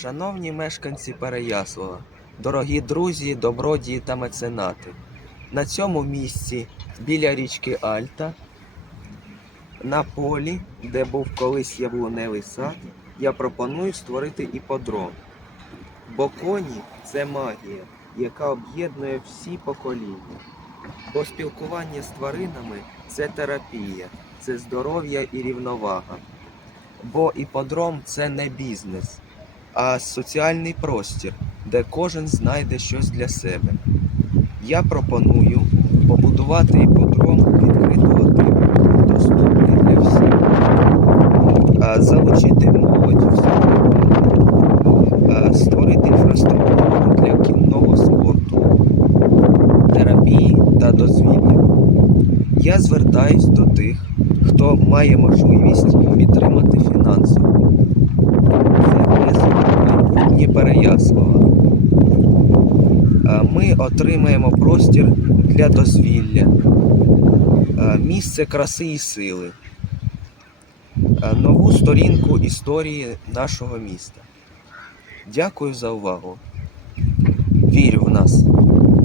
Шановні мешканці Переяслава, дорогі друзі, добродії та меценати, на цьому місці біля річки Альта, на полі, де був колись яблуневий сад, я пропоную створити іподром. Бо коні це магія, яка об'єднує всі покоління. Бо спілкування з тваринами це терапія, це здоров'я і рівновага. Бо іподром це не бізнес, а соціальний простір, де кожен знайде щось для себе. Я пропоную побудувати іподром відкритого типу, доступний для всіх, залучити молодь всіх створити інфраструктуру для кінного спорту, терапії та дозвілля. Я звертаюсь до тих, хто має можливість підтримати фінансово. Переяслава. Е, Ми отримаємо простір для дозвілля, е, місце краси і сили, е, нову сторінку історії нашого міста. Дякую за увагу. Вірю в нас.